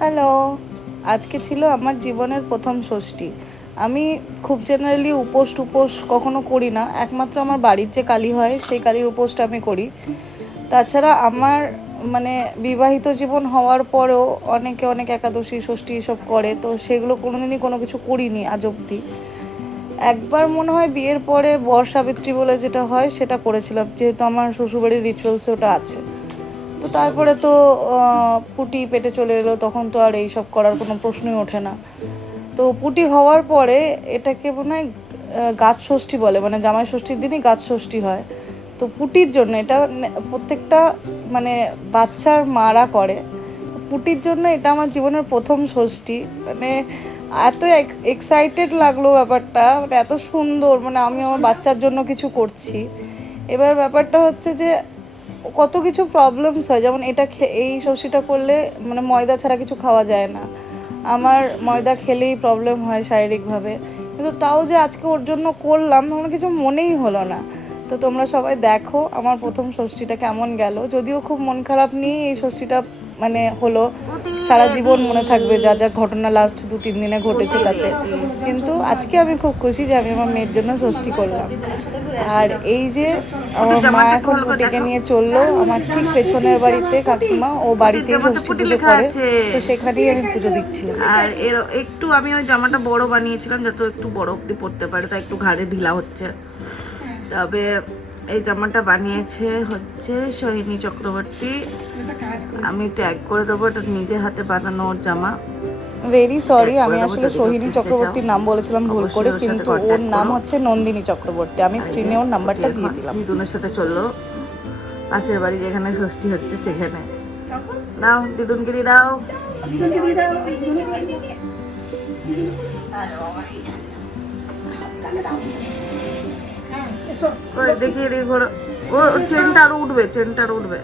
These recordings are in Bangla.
হ্যালো, আজকে ছিল আমার জীবনের প্রথম ষষ্ঠী। আমি খুব জেনারেলি উপোস কখনো করি না, একমাত্র আমার বাড়ির যে কালী হয় সেই কালীর উপোসটা আমি করি। তাছাড়া আমার মানে বিবাহিত জীবন হওয়ার পরেও অনেকে অনেক একাদশী ষষ্ঠী এসব করে, তো সেগুলো কোনোদিনই কোনো কিছু করিনি আজ অবধি। একবার মনে হয় বিয়ের পরে বর সাবিত্রী বলে যেটা হয় সেটা করেছিলাম, যেহেতু আমার শ্বশুরবাড়ির রিচুয়ালসে ওটা আছে। তো তারপরে তো পুটি পেটে চলে এলো, তখন তো আর এইসব করার কোনো প্রশ্নই ওঠে না। তো পুটি হওয়ার পরে এটাকে মনে হয় গাছ ষষ্ঠী বলে, মানে জামাই ষষ্ঠীর দিনই গাছ ষষ্ঠী হয়। তো পুটির জন্য এটা প্রত্যেকটা মানে বাচ্চার মারা করে। পুটির জন্য এটা আমার জীবনের প্রথম ষষ্ঠী। মানে এত এক্সাইটেড লাগলো ব্যাপারটা, মানে এত সুন্দর, মানে আমি আমার বাচ্চার জন্য কিছু করছি। এবার ব্যাপারটা হচ্ছে যে কত কিছু প্রবলেমস হয়, যেমন এই ষষ্ঠীটা করলে মানে ময়দা ছাড়া কিছু খাওয়া যায় না। আমার ময়দা খেলেই প্রবলেম হয় শারীরিকভাবে, কিন্তু তাও যে আজকে ওর জন্য করলাম আমার কিছু মনেই হলো না। তো তোমরা সবাই দেখো আমার প্রথম ষষ্ঠীটা কেমন গেল। যদিও খুব মন খারাপ নিয়ে এই ষষ্ঠীটা মানে হলো, সারা জীবন মনে থাকবে যা যা ঘটনা লাস্ট 2-3 দিনে ঘটেছে তাতে। কিন্তু আজকে আমি খুব খুশি যে আমি আমার মেয়ের জন্য ষষ্ঠী করলাম। আর এই যে আমার মা এখন পুটিকে নিয়ে চললো আমার ঠিক পেছনের বাড়িতে, কাকিমা ও বাড়িতেই ষষ্ঠী পুজো করে, তো সেখানেই আমি পুজো দিচ্ছিলাম। আর এর একটু আমি ওই জামাটা বড় বানিয়েছিলাম যাতে একটু বড় অব্দি পড়তে পারে, তাই একটু ঘাড়ে ঢিলা হচ্ছে। তবে এই জামাটা বানিয়েছে হচ্ছে সোহিনী চক্রবর্তী। আমি ট্যাগ করে দেবো, এটা নিজের হাতে বানানো ওর জামা। ভেরি সরি, আমি আসলে সোহিনী চক্রবর্তীর নাম বলেছিলাম ভুল করে, কিন্তু ওর নাম হচ্ছে নন্দিনী চক্রবর্তী। আমি স্ক্রিনে ওর নাম্বারটা দিয়ে দিলাম। দিদুনের সাথে চললো পাশের বাড়ি যেখানে ষষ্ঠী হচ্ছে সেখানে। দাও দিদুনকে দিয়ে দাও। দেখিয়ে দিই ঘোড়া, ও চেনটা আরো উঠবে, চেনটা আরো উঠবে।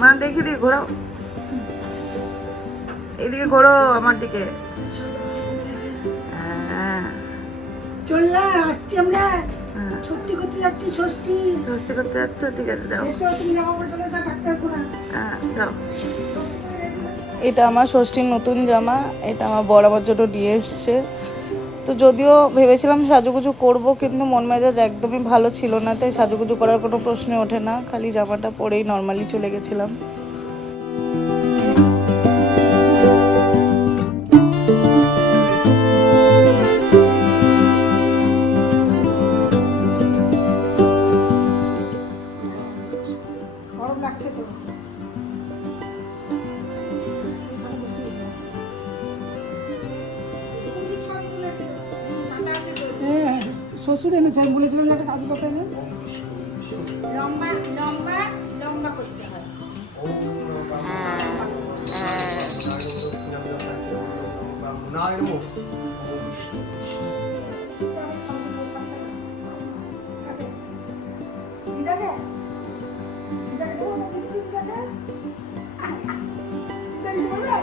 মা দেখিয়ে দিই ঘোরাও, এদিকে ঘোরো আমার দিকে। চললা আসছি আমরা, ছুটি করতে যাচ্ছি, ষষ্ঠী ষষ্ঠী করতে যাচ্ছ, ঠিক আছে যাও। এসো, তুমি জামা পরে চলে এসো, ডাক্তার কোনা। হ্যাঁ যাও। এটা আমার ষষ্ঠীর নতুন জামা, এটা আমার বর আমার জন্য নিয়ে এসছে। তো যদিও ভেবেছিলাম সাজুগুজু করব, কিন্তু মন মেজাজ একদমই ভালো ছিল না, তাই সাজুগুজু করার কোনো প্রশ্নই ওঠে না, খালি জামাটা পরেই নর্মালি চলে গেছিলাম। গরম লাগছে তো। হ্যাঁ, শ্বশুর এনেছে, আমি বলেছিলাম যে একটা কাজু কথা এনে লম্বা লম্বা লম্বা করতে হয়। দিদাকে দিদাকে দেবো না, দিচ্ছি দিদাকে, দিদা দিতে পারবে?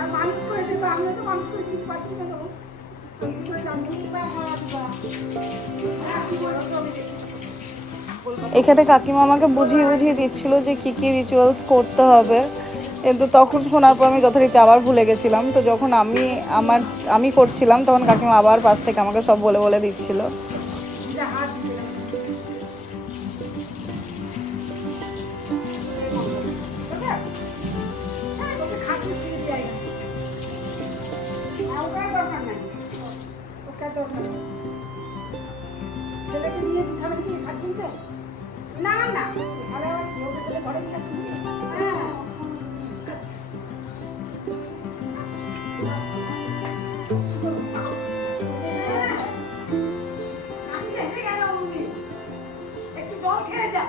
আর মানুষ করেছে তো, আমিও তো মানুষ করেছি, দিতে পারছি না তো। এখানে কাকিমা আমাকে বুঝিয়ে বুঝিয়ে দিচ্ছিল যে কী কী রিচুয়ালস করতে হবে, কিন্তু তখন শোনার পর আমি যথারীতি আবার ভুলে গেছিলাম। তো যখন আমি করছিলাম তখন কাকিমা আবার পাশ থেকে আমাকে সব বলে বলে দিচ্ছিল। ছেলেকে নিয়ে দিতে হবে নাকি সাতজনকে? না না তাহলে আবার লোকে বলে ঘরে নিয়ে আসবে নাকি? হ্যাঁ। একটু জল খেয়ে যা।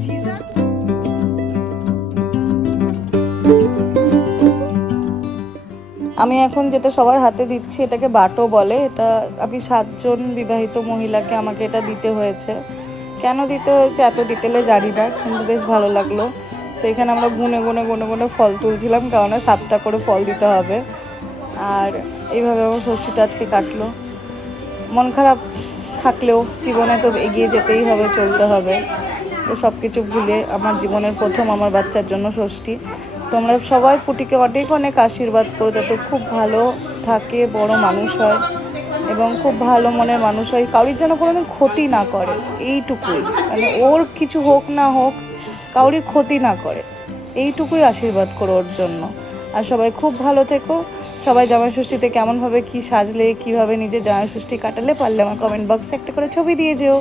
সিজার। আমি এখন যেটা সবার হাতে দিচ্ছি এটাকে বাটো বলে। এটা আমি 7জন বিবাহিত মহিলাকে আমাকে এটা দিতে হয়েছে। কেন দিতে হয়েছে এত ডিটেলে জানি না, কিন্তু বেশ ভালো লাগলো। তো এখানে আমরা গুনে গুনে গুনে গুনে ফল তুলছিলাম, কারণ 7টা করে ফল দিতে হবে। আর এইভাবে আমার ষষ্ঠীটা আজকে কাটলো। মন খারাপ থাকলেও জীবনে তো এগিয়ে যেতেই হবে, চলতে হবে। তো সব কিছু ভুলে আমার জীবনের প্রথম আমার বাচ্চার জন্য ষষ্ঠী। তোমরা সবাই পুটিকে অনেক অনেক আশীর্বাদ করো, যাতে খুব ভালো থাকে, বড় মানুষ হয় এবং খুব ভালো মনের মানুষ হয়, কারোর যেন কোনোদিন ক্ষতি না করে, এইটুকুই। মানে ওর কিছু হোক না হোক, কারোর ক্ষতি না করে, এইটুকুই আশীর্বাদ করো ওর জন্য। আর সবাই খুব ভালো থেকো। সবাই জামাই ষষ্ঠীতে কেমনভাবে কী সাজলে, কীভাবে নিজের জামাই ষষ্ঠী কাটালে পারলে আমার কমেন্ট বক্সে একটা করে ছবি দিয়ে যেও।